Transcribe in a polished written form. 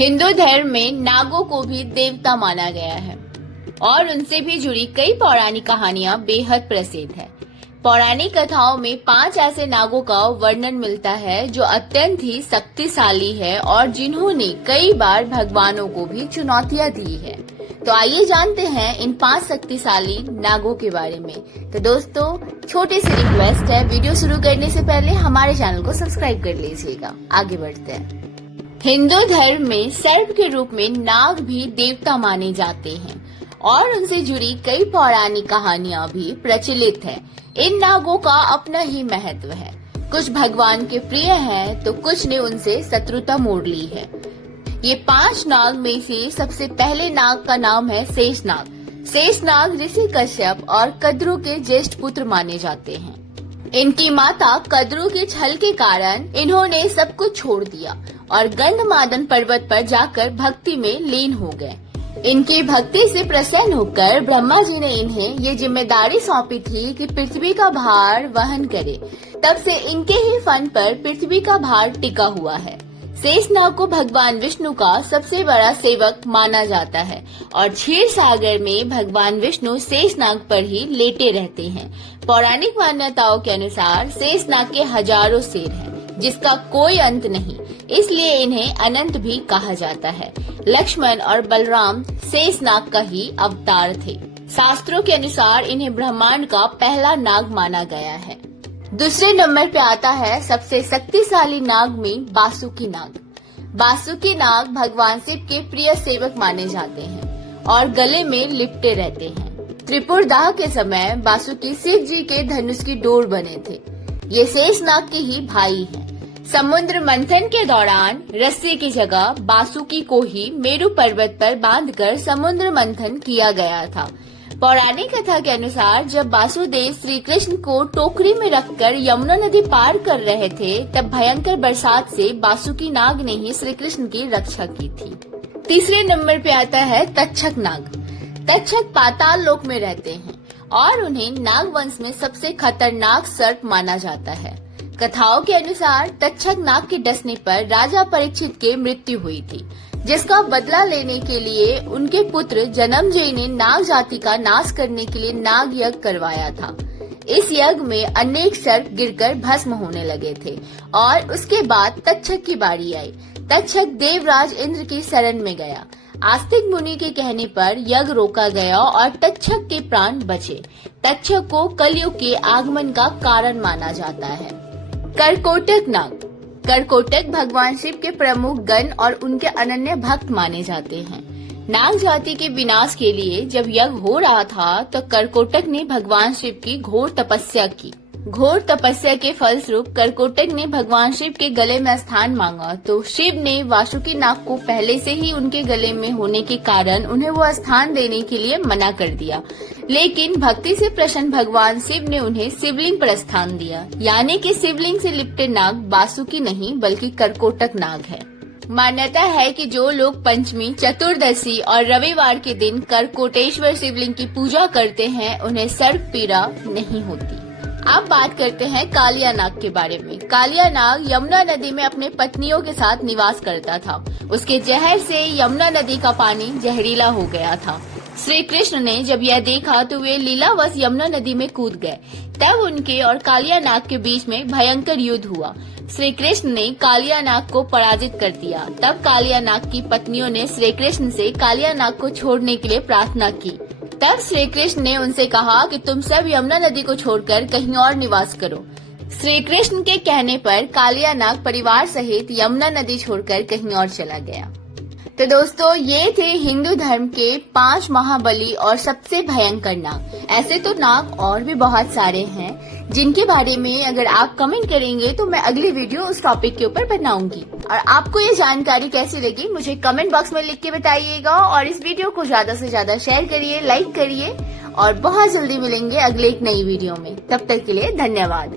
हिंदू धर्म में नागों को भी देवता माना गया है और उनसे भी जुड़ी कई पौराणिक कहानियां बेहद प्रसिद्ध है। पौराणिक कथाओं में 5 ऐसे नागों का वर्णन मिलता है जो अत्यंत ही शक्तिशाली है और जिन्होंने कई बार भगवानों को भी चुनौतियां दी है। तो आइए जानते हैं इन 5 शक्तिशाली नागों के बारे में। तो दोस्तों, छोटी सी रिक्वेस्ट है, वीडियो शुरू करने से पहले हमारे चैनल को सब्सक्राइब कर लीजिएगा। आगे बढ़ते हैं। हिंदू धर्म में सर्प के रूप में नाग भी देवता माने जाते हैं और उनसे जुड़ी कई पौराणिक कहानियां भी प्रचलित है। इन नागों का अपना ही महत्व है। कुछ भगवान के प्रिय हैं तो कुछ ने उनसे शत्रुता मोड़ ली है। ये 5 नाग में से सबसे पहले नाग का नाम है शेषनाग। शेषनाग ऋषि कश्यप और कद्रु के ज्येष्ठ पुत्र माने जाते हैं। इनकी माता कद्रु के छल के कारण इन्होंने सब कुछ छोड़ दिया और गंधमादन पर्वत पर जाकर भक्ति में लीन हो गए। इनकी भक्ति से प्रसन्न होकर ब्रह्मा जी ने इन्हें ये जिम्मेदारी सौंपी थी कि पृथ्वी का भार वहन करे। तब से इनके ही फन पर पृथ्वी का भार टिका हुआ है। शेषनाग को भगवान विष्णु का सबसे बड़ा सेवक माना जाता है और क्षीर सागर में भगवान विष्णु शेषनाग पर ही लेटे रहते हैं। पौराणिक मान्यताओं के अनुसार शेषनाग के हजारों सिर हैं, जिसका कोई अंत नहीं, इसलिए इन्हें अनंत भी कहा जाता है। लक्ष्मण और बलराम शेषनाग का ही अवतार थे। शास्त्रों के अनुसार इन्हें ब्रह्मांड का पहला नाग माना गया है। दूसरे नंबर पे आता है सबसे शक्तिशाली नाग में बासुकी नाग। बासुकी नाग भगवान शिव के प्रिय सेवक माने जाते हैं और गले में लिपटे रहते हैं। त्रिपुर दाह के समय बासुकी शिव जी के धनुष की डोर बने थे। ये शेषनाग के ही भाई हैं। समुद्र मंथन के दौरान रस्सी की जगह बासुकी को ही मेरु पर्वत पर बांधकर समुद्र मंथन किया गया था। पौराणिक कथा के अनुसार जब वासुदेव श्री कृष्ण को टोकरी में रखकर यमुना नदी पार कर रहे थे, तब भयंकर बरसात से बासुकी नाग ने ही श्री कृष्ण की रक्षा की थी। तीसरे नंबर पे आता है तक्षक नाग। तक्षक पाताल लोक में रहते हैं और उन्हें नाग वंश में सबसे खतरनाक सर्प माना जाता है। कथाओं के अनुसार तक्षक नाग के डसने पर राजा परीक्षित की मृत्यु हुई थी, जिसका बदला लेने के लिए उनके पुत्र जन्मजय ने नाग जाति का नाश करने के लिए नाग यज्ञ करवाया था। इस यज्ञ में अनेक सर्प गिरकर भस्म होने लगे थे और उसके बाद तक्षक की बारी आई। तक्षक देवराज इंद्र की शरण में गया। आस्तिक मुनि के कहने पर यज्ञ रोका गया और तक्षक के प्राण बचे। तक्षक को कलयुग के आगमन का कारण माना जाता है। करकोटक नाग। करकोटक भगवान शिव के प्रमुख गण और उनके अनन्य भक्त माने जाते हैं। नाग जाति के विनाश के लिए जब यज्ञ हो रहा था तो करकोटक ने भगवान शिव की घोर तपस्या की। घोर तपस्या के फलस्वरूप करकोटक ने भगवान शिव के गले में स्थान मांगा तो शिव ने वासुकी नाग को पहले से ही उनके गले में होने के कारण उन्हें वो स्थान देने के लिए मना कर दिया। लेकिन भक्ति से प्रसन्न भगवान शिव ने उन्हें शिवलिंग पर स्थान दिया, यानी कि शिवलिंग से लिपटे नाग वासुकी नहीं बल्कि करकोटक नाग है। मान्यता है कि जो लोग पंचमी, चतुर्दशी और रविवार के दिन करकोटेश्वर शिवलिंग की पूजा करते हैं, उन्हें सर्प पीड़ा नहीं होती। अब बात करते हैं कालिया नाग के बारे में। कालिया नाग यमुना नदी में अपने पत्नियों के साथ निवास करता था। उसके जहर से यमुना नदी का पानी जहरीला हो गया था। श्री कृष्ण ने जब यह देखा तो वे लीलावश यमुना नदी में कूद गए। तब उनके और कालिया नाग के बीच में भयंकर युद्ध हुआ। श्री कृष्ण ने कालिया नाग को पराजित कर दिया। तब कालिया नाग की पत्नियों ने श्री कृष्ण से कालिया नाग को छोड़ने के लिए प्रार्थना की। तब श्री कृष्ण ने उनसे कहा कि तुम सब यमुना नदी को छोड़कर कहीं और निवास करो। श्री कृष्ण के कहने पर कालिया नाग परिवार सहित यमुना नदी छोड़कर कहीं और चला गया। तो दोस्तों, ये थे हिंदू धर्म के 5 महाबली और सबसे भयंकर नाग। ऐसे तो नाग और भी बहुत सारे हैं जिनके बारे में अगर आप कमेंट करेंगे तो मैं अगली वीडियो उस टॉपिक के ऊपर बनाऊंगी। और आपको ये जानकारी कैसी लगी मुझे कमेंट बॉक्स में लिख के बताइएगा और इस वीडियो को ज्यादा से ज्यादा शेयर करिए, लाइक करिए और बहुत जल्दी मिलेंगे अगले एक नई वीडियो में। तब तक के लिए धन्यवाद।